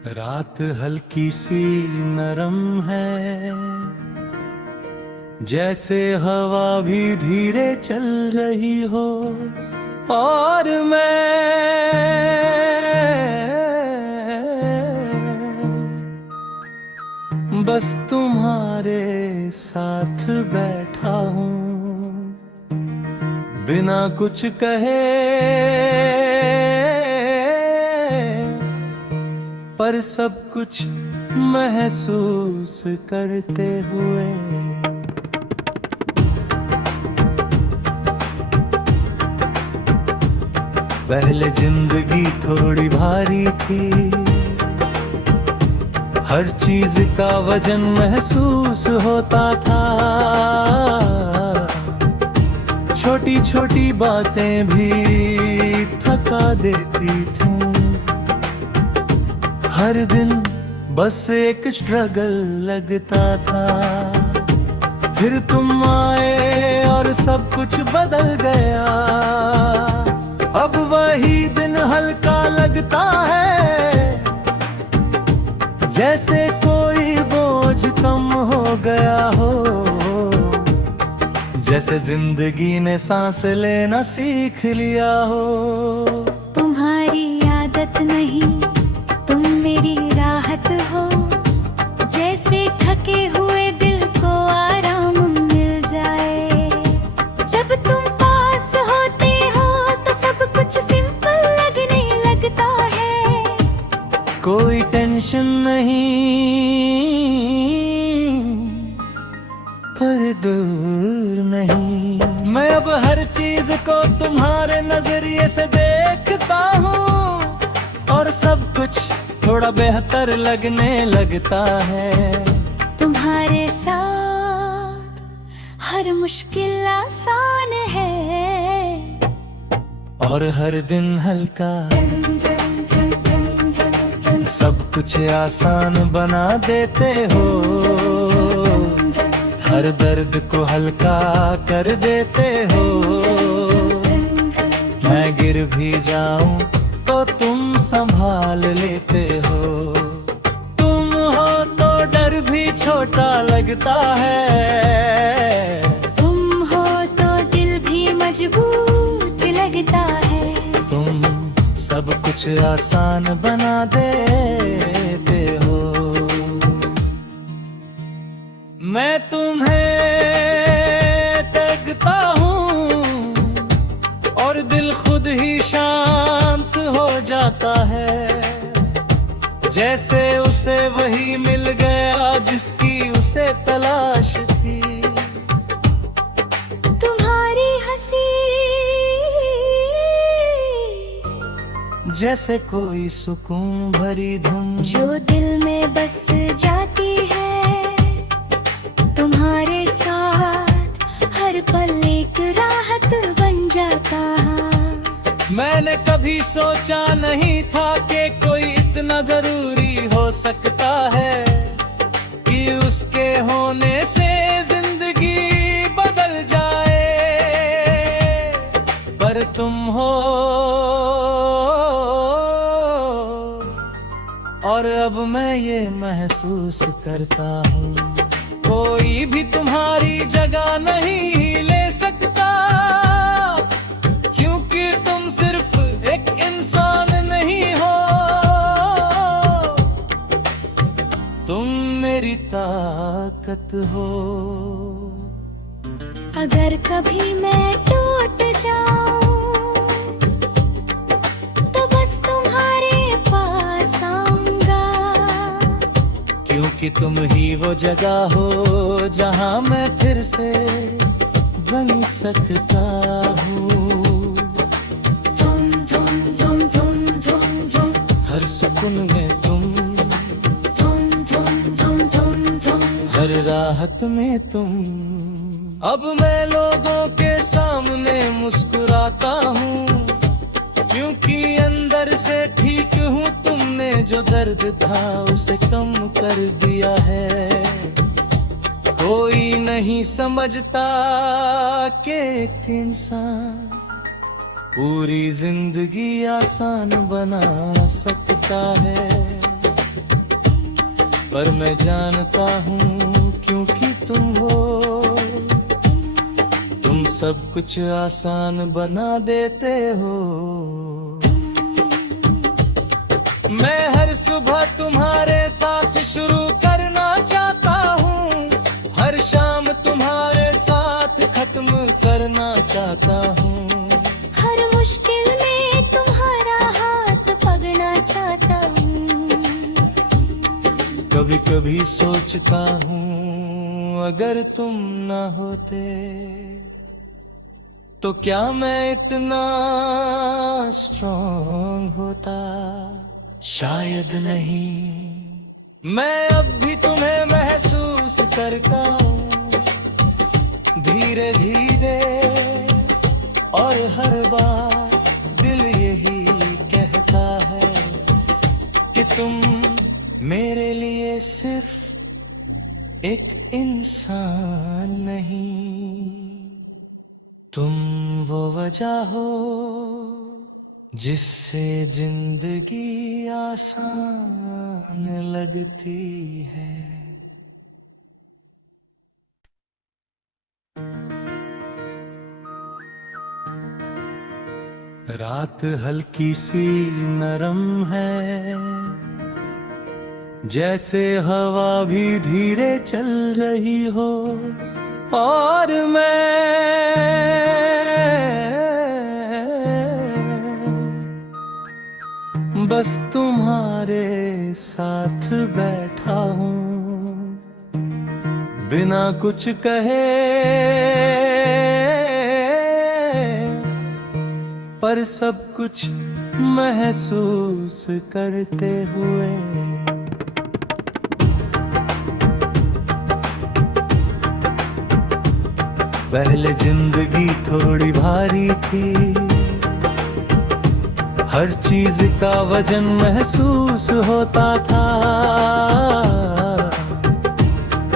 रात हल्की सी नरम है, जैसे हवा भी धीरे चल रही हो। और मैं बस तुम्हारे साथ बैठा हूँ, बिना कुछ कहे पर सब कुछ महसूस करते हुए। पहले जिंदगी थोड़ी भारी थी, हर चीज का वजन महसूस होता था। छोटी छोटी बातें भी थका देती थी। हर दिन बस एक स्ट्रगल लगता था। फिर तुम आए और सब कुछ बदल गया। अब वही दिन हल्का लगता है, जैसे कोई बोझ कम हो गया हो। जैसे जिंदगी ने सांस लेना सीख लिया हो। तुम्हारी आदत नहीं, तुम मेरी राहत हो। जैसे थके हुए दिल को आराम मिल जाए। जब तुम पास होते हो तो सब कुछ सिंपल लगने लगता है। कोई टेंशन नहीं, पर दूर नहीं। मैं अब हर चीज को तुम्हारे नजरिए से देखता हूँ, और सब कुछ थोड़ा बेहतर लगने लगता है। तुम्हारे साथ हर मुश्किल आसान है, और हर दिन हल्का सब कुछ आसान बना देते हो। हर दर्द को हल्का कर देते हो। मैं गिर भी जाऊं तो तुम संभाल लेते हो। तुम हो तो डर भी छोटा लगता है। तुम हो तो दिल भी मजबूत लगता है। तुम सब कुछ आसान बना देते हो। मैं तुम्हें तकता हूँ और दिल खुद ही शांत हो जाता है। जैसे उसे वही मिल गया जिसकी उसे तलाश थी। तुम्हारी हंसी जैसे कोई सुकून भरी धुन, जो दिल में बस जाती है। तुम्हारे साथ हर पल एक राहत बन जाता। मैंने कभी सोचा नहीं था कि कोई इतना जरूरी हो सकता है, कि उसके होने से जिंदगी बदल जाए। पर तुम हो, और अब मैं ये महसूस करता हूँ, कोई भी तुम्हारी जगह नहीं ले सकता। क्योंकि तुम सिर्फ एक इंसान नहीं हो, तुम मेरी ताकत हो। अगर कभी मैं टूट जाऊं तो बस तुम्हारे पास आऊंगा। क्योंकि तुम ही वो जगह हो जहां मैं फिर से बन सकता हूँ। तुम तुम तुम तुम तुम तुम हर सुकून में तुम, तुम तुम तुम तुम तुम हर राहत में तुम। अब मैं लोगों के सामने मुस्कुराता हूँ, क्योंकि अंदर से ठीक हूँ। तुमने जो दर्द था उसे कम कर दिया है। कोई नहीं समझता कि एक इंसान पूरी जिंदगी आसान बना सकता है। पर मैं जानता हूँ क्योंकि तुम हो, तुम सब कुछ आसान बना देते हो। मैं हर सुबह तुम्हारे साथ शुरू करना चाहता हूँ, हर शाम तुम्हारे साथ खत्म करना चाहता हूँ। हर मुश्किल में तुम्हारा हाथ पकड़ना चाहता हूँ। कभी कभी सोचता हूँ अगर तुम ना होते तो क्या मैं इतना स्ट्रॉन्ग होता। शायद नहीं। मैं अब भी तुम्हें महसूस करता हूँ धीरे धीरे, और हर बार दिल यही कहता है कि तुम मेरे लिए सिर्फ एक इंसान नहीं, तुम वो वजह हो जिससे जिंदगी आसान लगती है। रात हल्की सी नरम है, जैसे हवा भी धीरे चल रही हो, और मैं बस तुम्हारे साथ बैठा हूँ बिना कुछ कहे, पर सब कुछ महसूस करते हुए। पहले जिंदगी थोड़ी भारी थी, हर चीज का वजन महसूस होता था,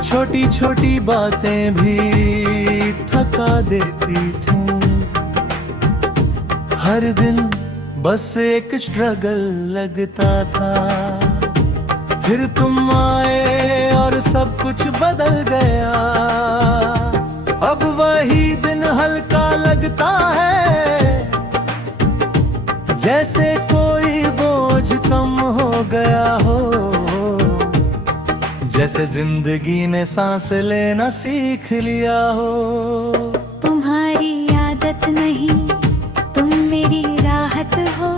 छोटी छोटी बातें भी थका देती थी। हर दिन बस एक स्ट्रगल लगता था, फिर तुम आए और सब कुछ बदल गया। अब वही दिन हल्का लगता है, जैसे कोई बोझ कम हो गया हो, जैसे जिंदगी ने सांस लेना सीख लिया हो। तुम्हारी आदत नहीं, तुम मेरी राहत हो,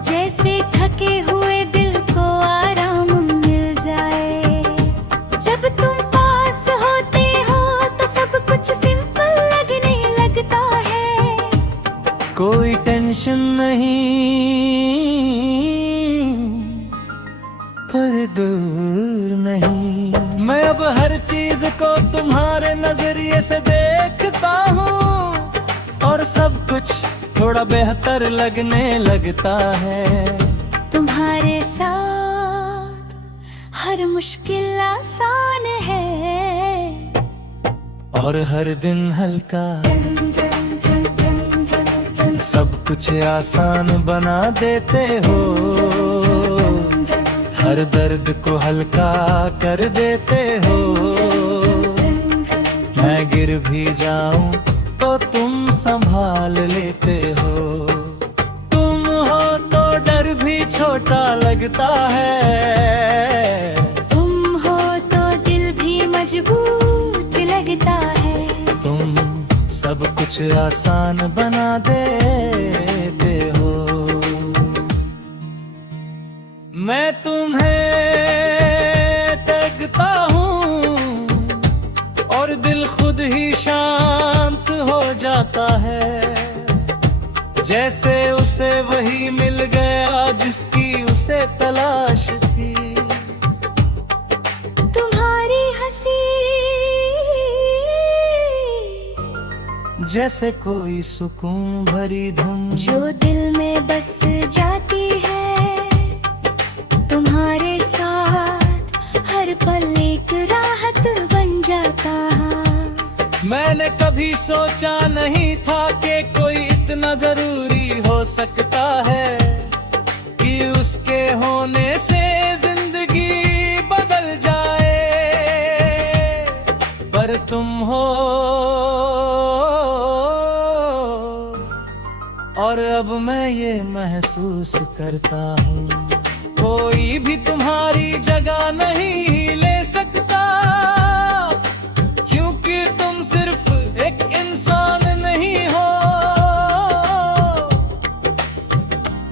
जैसे थके हुए दिल को आराम मिल जाए। जब तुम पास होते हो तो सब कुछ सिंपल लगने लगता है, कोई टेंशन नहीं, पर दूर नहीं। मैं अब हर चीज को तुम्हारे नजरिए से देखता हूँ, और सब कुछ थोड़ा बेहतर लगने लगता है। तुम्हारे साथ हर मुश्किल आसान है, और हर दिन हल्का सब कुछ आसान बना देते हो, हर दर्द को हल्का कर देते हो। मैं गिर भी जाऊं तो तुम संभाल लेते हो, तुम हो तो डर भी छोटा लगता है, तुम हो तो दिल भी मजबूत लगता है। तुम सब कुछ आसान बना देते हो। मैं तुम्हें देखता हूँ और दिल खुद ही शांत हो जाता है, जैसे उसे वही मिल गया जिसकी उसे तलाश थी। तुम्हारी हंसी जैसे कोई सुकून भरी धुन जो दिल में बस जाती है, तुम्हारे साथ हर पल एक राहत बन जाता है। मैंने कभी सोचा नहीं था कि कोई इतना जरूरी हो सकता है, कि उसके होने से जिंदगी बदल और अब मैं ये महसूस करता हूँ कोई भी तुम्हारी जगह नहीं ले सकता, क्योंकि तुम सिर्फ एक इंसान नहीं हो,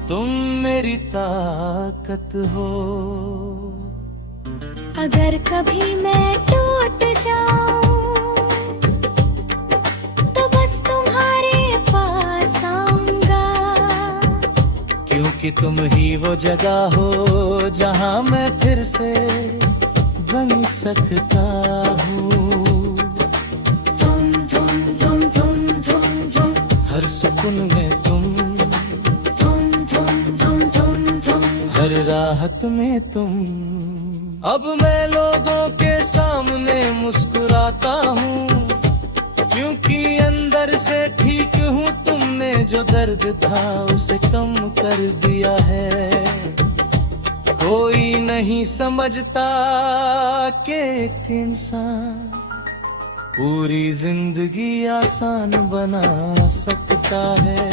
तुम मेरी ताकत हो। अगर कभी मैं टूट जाऊं तो बस तुम्हारे पास आऊंगा, क्योंकि तुम ही वो जगह हो जहां मैं फिर से बन सकता हूँ। तुम तुम तुम तुम तुम तुम हर सुकून में तुम, तुम तुम तुम तुम तुम हर राहत में तुम। अब मैं लोगों के सामने मुस्कुराता हूँ, क्योंकि अंदर से ठीक हूँ। तुमने जो दर्द था उसे कम कर दिया है। कोई नहीं समझता कि एक इंसान पूरी जिंदगी आसान बना सकता है,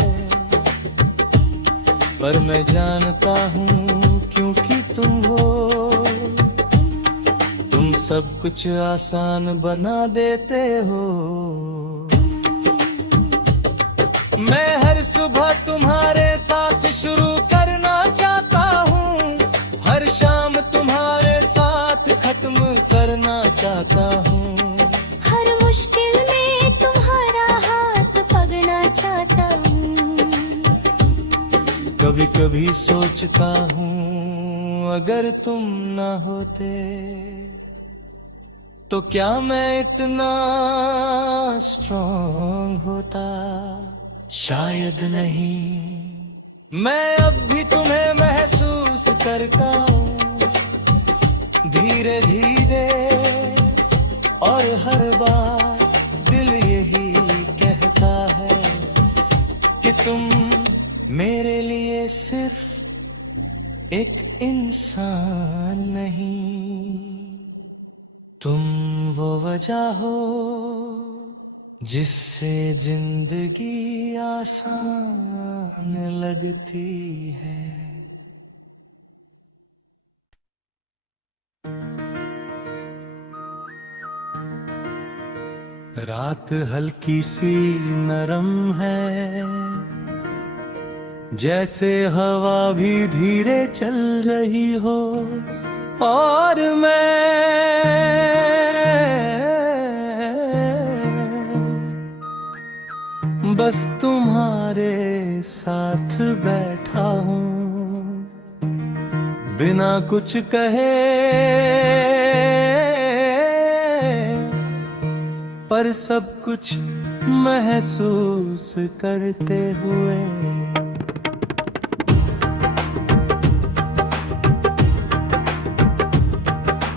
पर मैं जानता हूँ क्योंकि तुम हो, तुम सब कुछ आसान बना देते हो। मैं हर सुबह तुम्हारे साथ शुरू करना चाहता हूँ, हर शाम तुम्हारे साथ खत्म करना चाहता हूँ। हर मुश्किल में तुम्हारा हाथ पकड़ना चाहता हूँ। कभी कभी सोचता हूँ अगर तुम ना होते तो क्या मैं इतना स्ट्रॉन्ग होता? शायद नहीं। मैं अब भी तुम्हें महसूस करता हूँ धीरे धीरे, और हर बार दिल यही कहता है कि तुम मेरे लिए सिर्फ एक इंसान नहीं, तुम वो वजह हो जिससे जिंदगी आसान लगती है। रात हल्की सी नरम है, जैसे हवा भी धीरे चल रही हो, और मैं बस तुम्हारे साथ बैठा हूँ बिना कुछ कहे, पर सब कुछ महसूस करते हुए।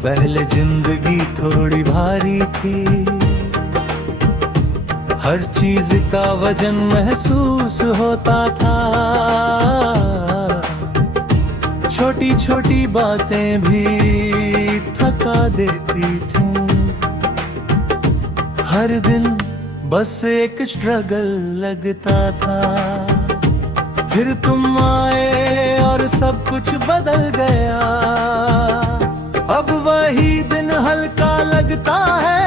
पहले जिंदगी थोड़ी भारी थी, हर चीज का वजन महसूस होता था, छोटी छोटी बातें भी थका देती थी, हर दिन बस एक स्ट्रगल लगता था। फिर तुम आए और सब कुछ बदल गया, अब वही दिन हल्का लगता है,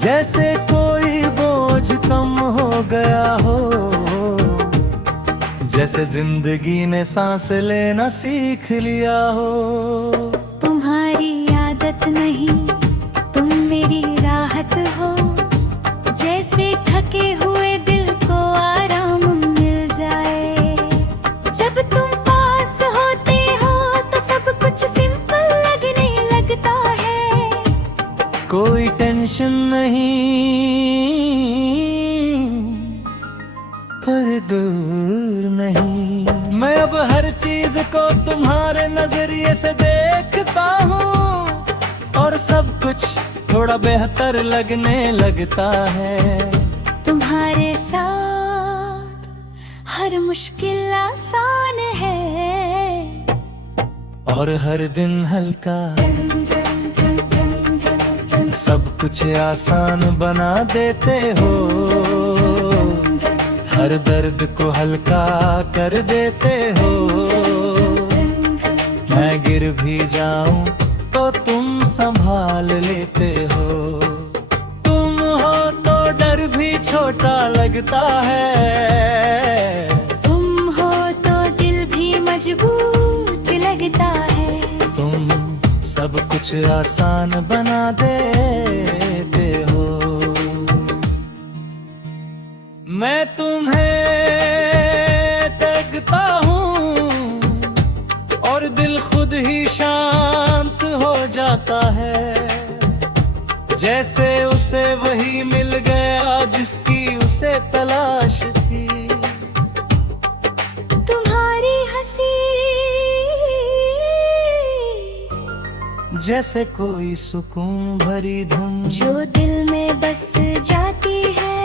जैसे कोई बोझ कम हो गया हो, जैसे जिंदगी ने सांस लेना सीख लिया हो। तुम्हारी आदत नहीं, तुम मेरी राहत हो, जैसे थके हुए दिल को आराम मिल जाए। जब तुम पास होते हो तो सब कुछ सिंपल लगने लगता है, कोई टेंशन नहीं, पर दूर नहीं। मैं अब हर चीज को तुम्हारे नजरिए से देखता हूँ, और सब कुछ थोड़ा बेहतर लगने लगता है। तुम्हारे साथ हर मुश्किल आसान है, और हर दिन हल्का सब कुछ आसान बना देते हो। हर दर्द को हल्का कर देते हो। मैं गिर भी जाऊं तो तुम संभाल लेते हो। तुम हो तो डर भी छोटा लगता है। तुम हो तो दिल भी मजबूत लगता है। तुम सब कुछ आसान बना देते हो। मैं तुम्हें देखता हूँ और दिल खुद ही शांत हो जाता है। जैसे उसे वही मिल गया जिसकी उसे तलाश थी। तुम्हारी हंसी जैसे कोई सुकून भरी धुन जो दिल में बस जाती है।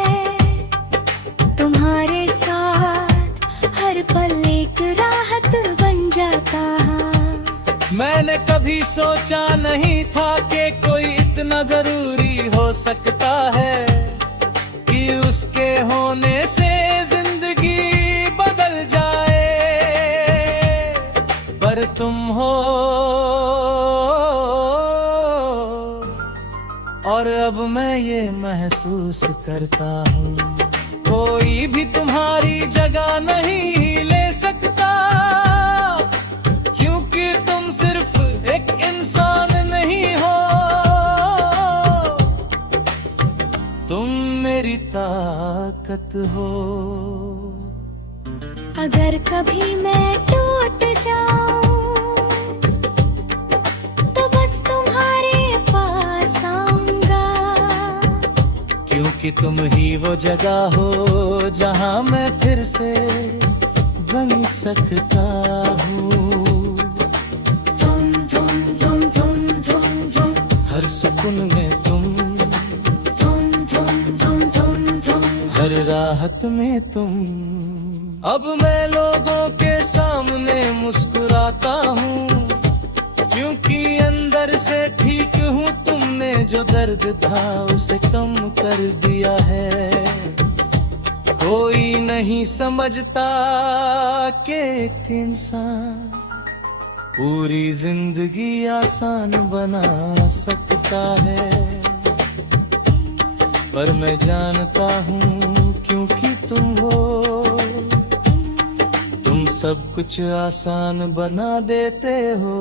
तुम्हारे साथ हर पल एक राहत बन जाता है। मैंने कभी सोचा नहीं था कि कोई इतना जरूरी हो सकता है कि उसके होने से जिंदगी बदल जाए। पर तुम हो और अब मैं ये महसूस करता हूँ कोई भी तुम्हारी जगह नहीं ले सकता। क्योंकि तुम सिर्फ एक इंसान नहीं हो, तुम मेरी ताकत हो। अगर कभी मैं टूट जाऊं तो बस तुम्हारे पास आऊंगा। क्योंकि तुम ही वो जगह हो जहां मैं फिर से बन सकता हूँ। तुम तुम तुम तुम तुम तुम हर सुकून में तुम, तुम तुम तुम तुम तुम हर राहत में तुम। अब मैं लोगों के सामने मुस्कुराता हूँ क्योंकि अंदर से ठीक हूँ। तुमने जो दर्द था उसे कम कर दिया है। कोई नहीं समझता कि एक इंसान पूरी जिंदगी आसान बना सकता है। पर मैं जानता हूँ क्योंकि तुम हो, तुम सब कुछ आसान बना देते हो।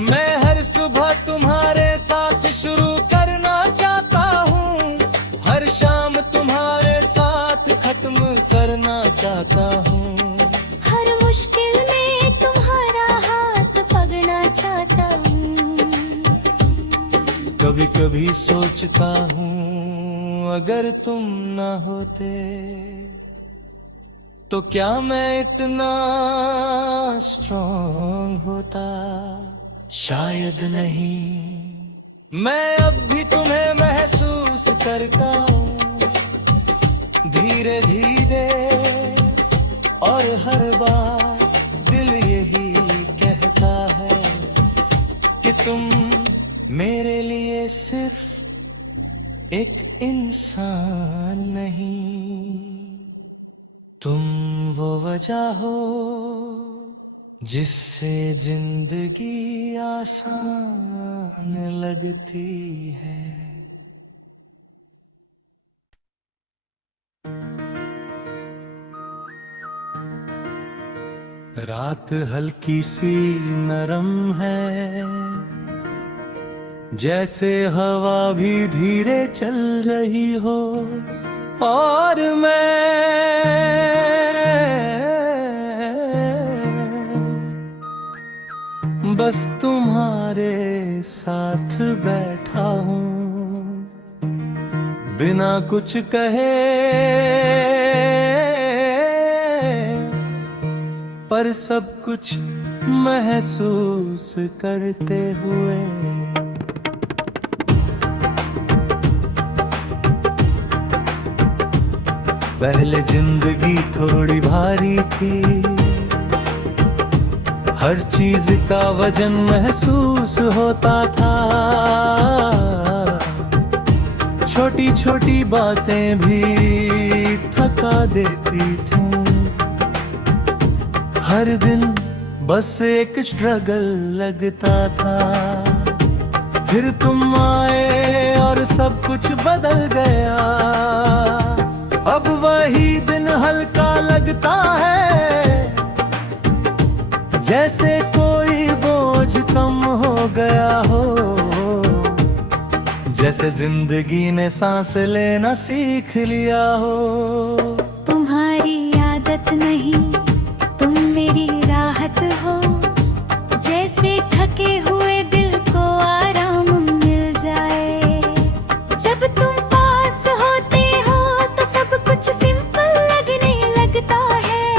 मैं हर सुबह तुम्हारे साथ शुरू करना चाहता हूँ। हर शाम तुम्हारे साथ खत्म करना चाहता हूँ। हर मुश्किल में तुम्हारा हाथ पकड़ना चाहता हूँ। कभी कभी सोचता हूँ अगर तुम ना होते तो क्या मैं इतना स्ट्रॉन्ग होता। शायद नहीं। मैं अब भी तुम्हें महसूस करता हूँ धीरे धीरे, और हर बार दिल यही कहता है कि तुम मेरे लिए सिर्फ एक इंसान नहीं, तुम वो वजह हो जिससे जिंदगी आसान लगती है। रात हल्की सी नरम है, जैसे हवा भी धीरे चल रही हो, और मैं बस तुम्हारे साथ बैठा हूँ बिना कुछ कहे, पर सब कुछ महसूस करते हुए। पहले जिंदगी थोड़ी भारी थी, हर चीज का वजन महसूस होता था। छोटी छोटी बातें भी थका देती थी। हर दिन बस एक स्ट्रगल लगता था। फिर तुम आए और सब कुछ बदल गया। अब वही दिन हल्का लगता है, जैसे कोई बोझ कम हो गया हो। जैसे जिंदगी ने सांस लेना सीख लिया हो। तुम्हारी आदत नहीं, तुम मेरी राहत हो। जैसे थके हुए दिल को आराम मिल जाए। जब तुम पास होते हो तो सब कुछ सिंपल लगने लगता है।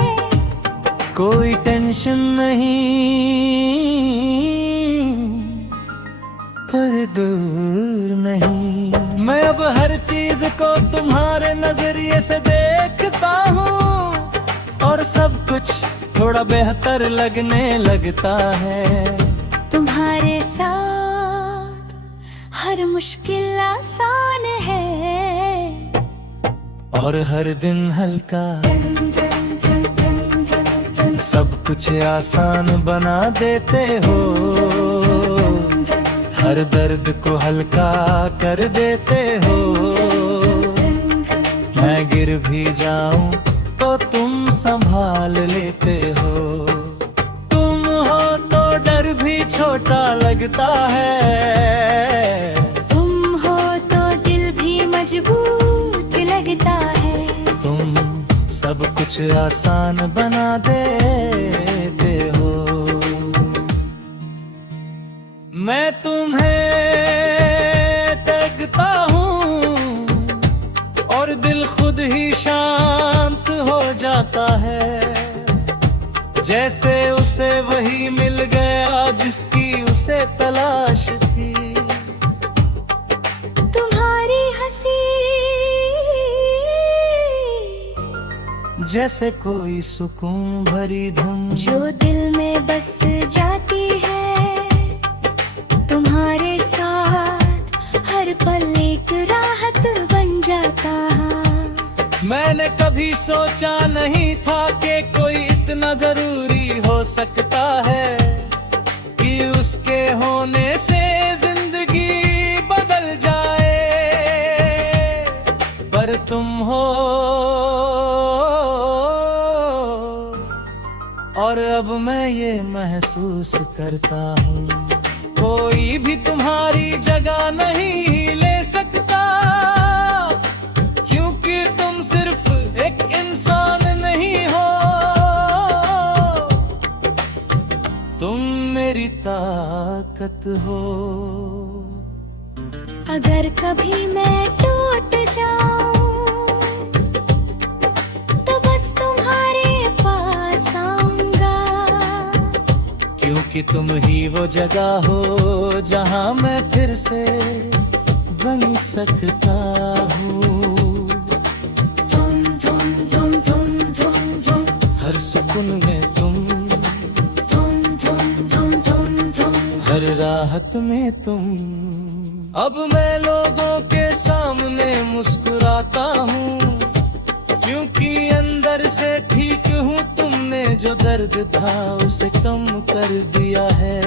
कोई टेंशन नहीं, पर दूर नहीं। मैं अब हर चीज को तुम्हारे नजरिए से देखता हूँ, और सब कुछ थोड़ा बेहतर लगने लगता है। तुम्हारे साथ हर मुश्किल आसान है, और हर दिन हल्का सब कुछ आसान बना देते हो। हर दर्द को हल्का कर देते हो। मैं गिर भी जाऊं तो तुम संभाल लेते हो। तुम हो तो डर भी छोटा लगता है। तुम हो तो दिल भी मजबूत लगता है। तुम सब कुछ आसान बना देते हो। मैं तुम्हें देखता हूँ और दिल खुद ही शांत हो जाता है। जैसे उसे वही मिल गया जिसकी उसे तलाश थी। तुम्हारी हंसी जैसे कोई सुकून भरी धुन, जो दिल में बस जाती है। तुम्हारे साथ हर पल एक राहत बन जाता। मैंने कभी सोचा नहीं था कि कोई इतना जरूरी हो सकता है, कि उसके होने से जिंदगी बदल जाए। पर तुम हो, और अब मैं ये महसूस करता हूँ, कोई भी तुम्हारी जगह नहीं ले सकता। क्योंकि तुम सिर्फ एक इंसान नहीं हो, तुम मेरी ताकत हो। अगर कभी मैं टूट जाऊं तो बस तुम्हारे पास आऊंगा। क्योंकि तुम ही वो जगह हो जहां मैं फिर से बन सकता हूँ। तुम तुम तुम तुम तुम तुम हर सुकून में तुम, तुम तुम तुम तुम तुम हर राहत में तुम। अब मैं लोगों के सामने मुस्कुराता हूँ, क्योंकि अंदर से ठीक हूँ। तुमने जो दर्द था उसे कम कर दिया है।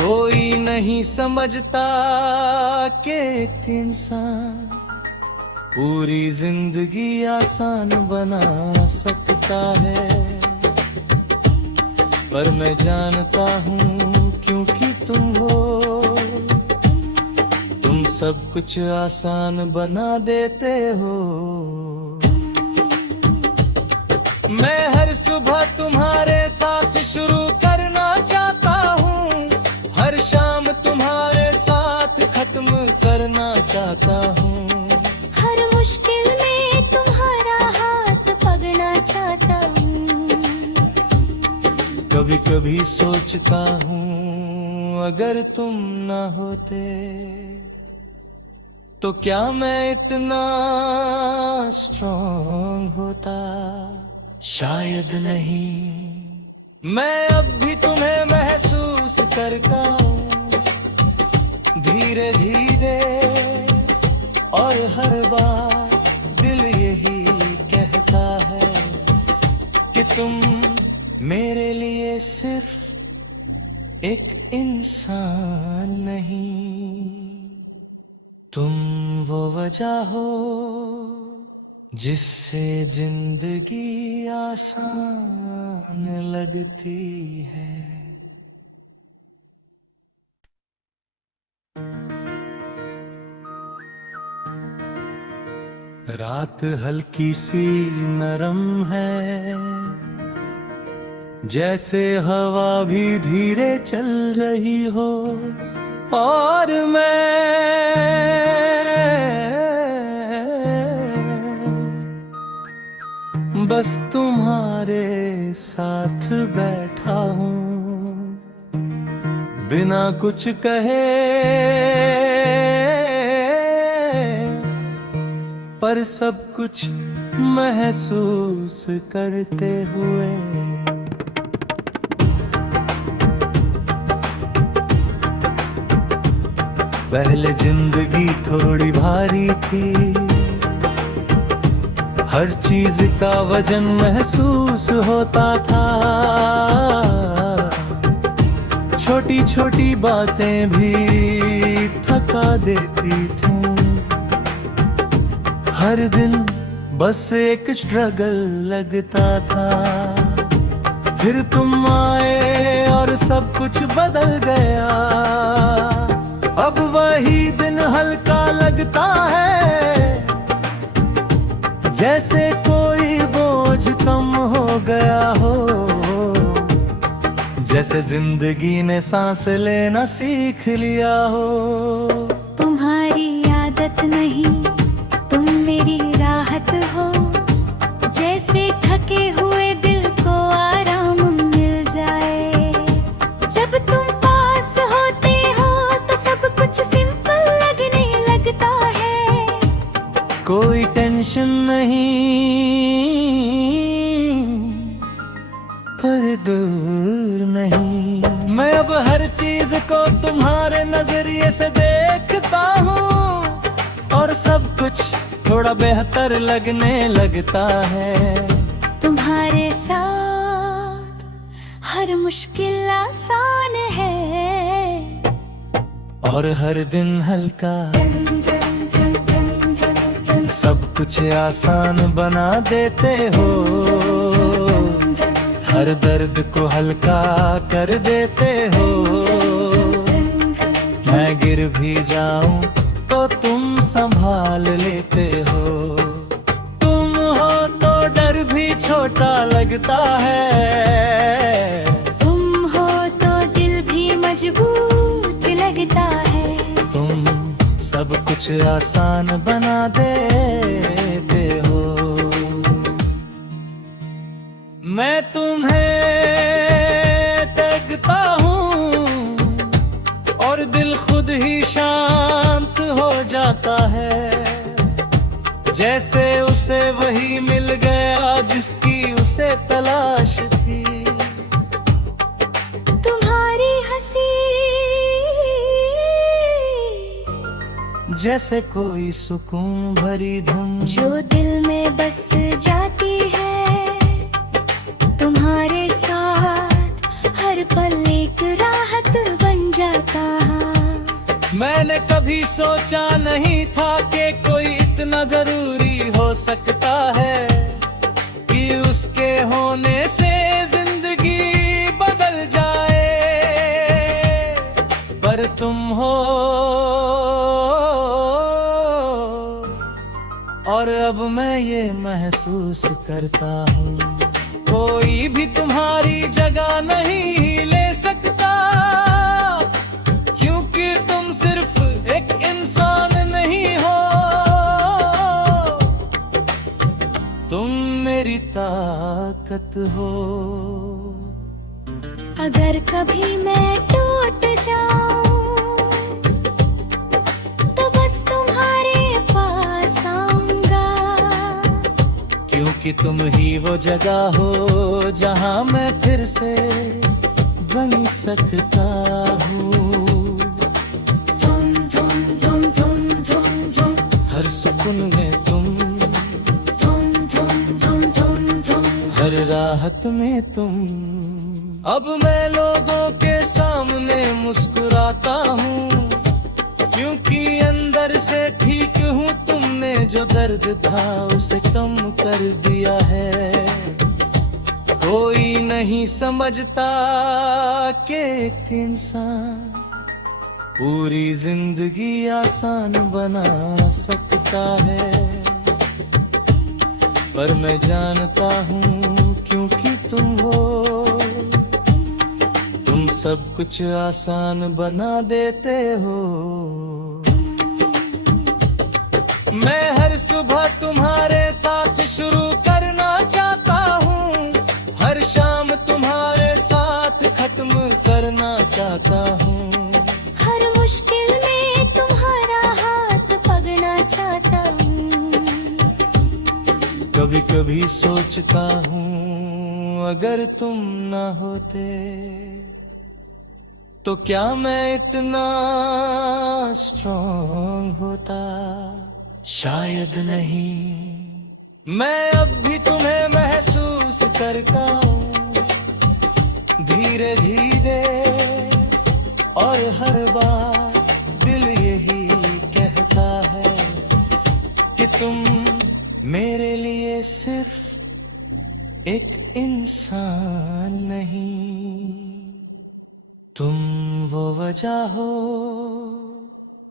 कोई नहीं समझता कि एक इंसान पूरी जिंदगी आसान बना सकता है। पर मैं जानता हूँ क्योंकि तुम हो, तुम सब कुछ आसान बना देते हो। मैं हर सुबह तुम्हारे साथ शुरू करना चाहता हूँ, हर शाम तुम्हारे साथ खत्म करना चाहता हूँ। हर मुश्किल में तुम्हारा हाथ पकड़ना चाहता हूँ। कभी कभी सोचता हूँ अगर तुम ना होते तो क्या मैं इतना स्ट्रॉन्ग होता। शायद नहीं। मैं अब भी तुम्हें महसूस करता हूँ, धीरे धीरे और हर बार दिल यही कहता है कि तुम मेरे लिए सिर्फ एक इंसान नहीं, तुम वो वजह हो जिससे जिंदगी आसान लगती है। रात हल्की सी नरम है, जैसे हवा भी धीरे चल रही हो, और मैं बस तुम्हारे साथ बैठा हूँ, बिना कुछ कहे पर सब कुछ महसूस करते हुए। पहले जिंदगी थोड़ी भारी थी, हर चीज का वजन महसूस होता था, छोटी छोटी बातें भी थका देती थी, हर दिन बस एक स्ट्रगल लगता था। फिर तुम आए और सब कुछ बदल गया, अब वही दिन हल्का लगता है, जैसे कोई बोझ कम हो गया हो, जैसे जिंदगी ने सांस लेना सीख लिया हो। तुम्हारी आदत नहीं, तुम मेरी राहत हो, जैसे थके हुए दिल को आराम मिल जाए। जब तुम पास होते हो तो सब कुछ सिंपल लगने लगता है, कोई टेंशन नहीं पर दूर नहीं। मैं अब हर चीज को तुम्हारे नजरिए से देखता हूँ, और सब कुछ थोड़ा बेहतर लगने लगता है। तुम्हारे साथ हर मुश्किल आसान है, और हर दिन हल्का सब कुछ आसान बना देते हो, हर दर्द को हल्का कर देते हो। मैं गिर भी जाऊं तो तुम संभाल लेते हो, तुम हो तो डर भी छोटा लगता है, तुम हो तो दिल भी मजबूत लगता है। तुम सब कुछ आसान बना देते हो। मैं तुम्हें देखता हूँ और दिल खुद ही शांत हो जाता है, जैसे उसे वही मिल गया जिसकी उसे तलाश थी। तुम्हारी हंसी जैसे कोई सुकून भरी धुन जो दिल में बस जाती है, तुम्हारे साथ हर पल एक राहत बन जाता है। मैंने कभी सोचा नहीं था कि कोई इतना जरूरी हो सकता है, कि उसके होने से जिंदगी बदल जाए, पर तुम हो और अब मैं ये महसूस करता हूँ, कोई भी तुम्हारी जगह नहीं ले सकता, क्योंकि तुम सिर्फ एक इंसान नहीं हो, तुम मेरी ताकत हो। अगर कभी मैं टूट जाऊं तो बस तुम्हारे पास आऊंगा, क्योंकि तुम ही वो जगह हो जहां मैं फिर से बन सकता हूँ। हर सुकून में तुम, हर राहत में तुम। अब मैं लोगों के सामने मुस्कुराता हूँ, क्योंकि अंदर से ठीक हूँ। तुमने जो दर्द था उसे कम कर दिया है। कोई नहीं समझता कि एक इंसान पूरी जिंदगी आसान बना सकता है। पर मैं जानता हूँ क्योंकि तुम हो, तुम सब कुछ आसान बना देते हो। मैं हर सुबह तुम्हारे साथ शुरू करना चाहता हूँ, हर शाम तुम्हारे साथ खत्म करना चाहता हूँ। हर मुश्किल में तुम्हारा हाथ पकड़ना चाहता हूँ। कभी कभी सोचता हूँ अगर तुम ना होते तो क्या मैं इतना स्ट्रॉन्ग होता? शायद नहीं। मैं अब भी तुम्हें महसूस करता हूँ, धीरे धीरे, और हर बार दिल यही कहता है कि तुम मेरे लिए सिर्फ एक इंसान नहीं, तुम वो वजह हो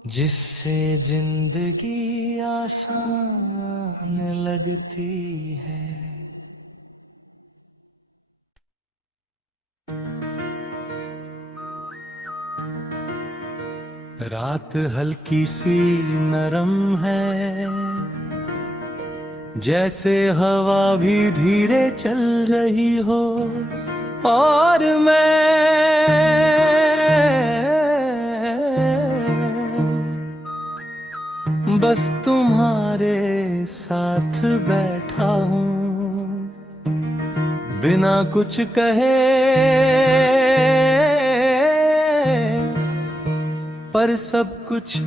जिससे जिंदगी आसान लगती है। रात हल्की सी नरम है, जैसे हवा भी धीरे चल रही हो, और मैं बस तुम्हारे साथ बैठा हूँ, बिना कुछ कहे, पर सब कुछ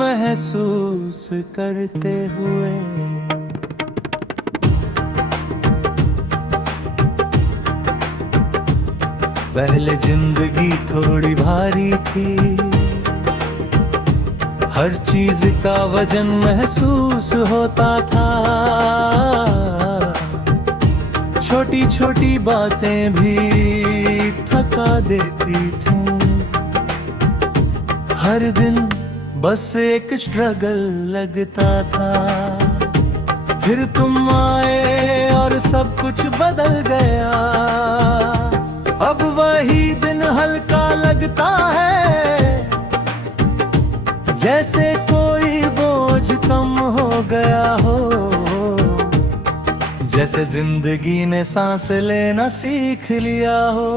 महसूस करते हुए। पहले जिंदगी थोड़ी भारी थी, हर चीज का वजन महसूस होता था, छोटी छोटी बातें भी थका देती थी। हर दिन बस एक स्ट्रगल लगता था, फिर तुम आए और सब कुछ बदल गया। अब वही दिन हल्का लगता है, जैसे कोई बोझ कम हो गया हो, जैसे जिंदगी ने सांस लेना सीख लिया हो।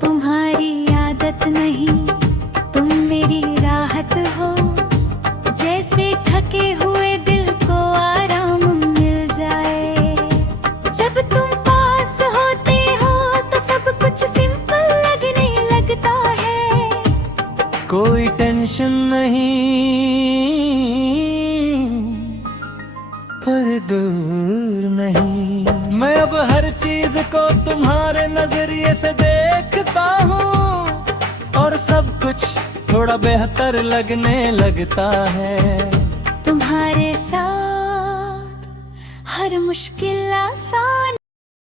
तुम्हारी आदत नहीं, तुम मेरी राहत हो, जैसे थके हुए दिल को आराम मिल जाए। जब तुम पास होते हो तो सब कुछ सिंपल लगने लगता है। कोई टेंशन नहीं, पर दूर नहीं। मैं अब हर चीज को तुम्हारे नजरिए से देखता हूँ, और सब कुछ थोड़ा बेहतर लगने लगता है। तुम्हारे साथ हर मुश्किल आसान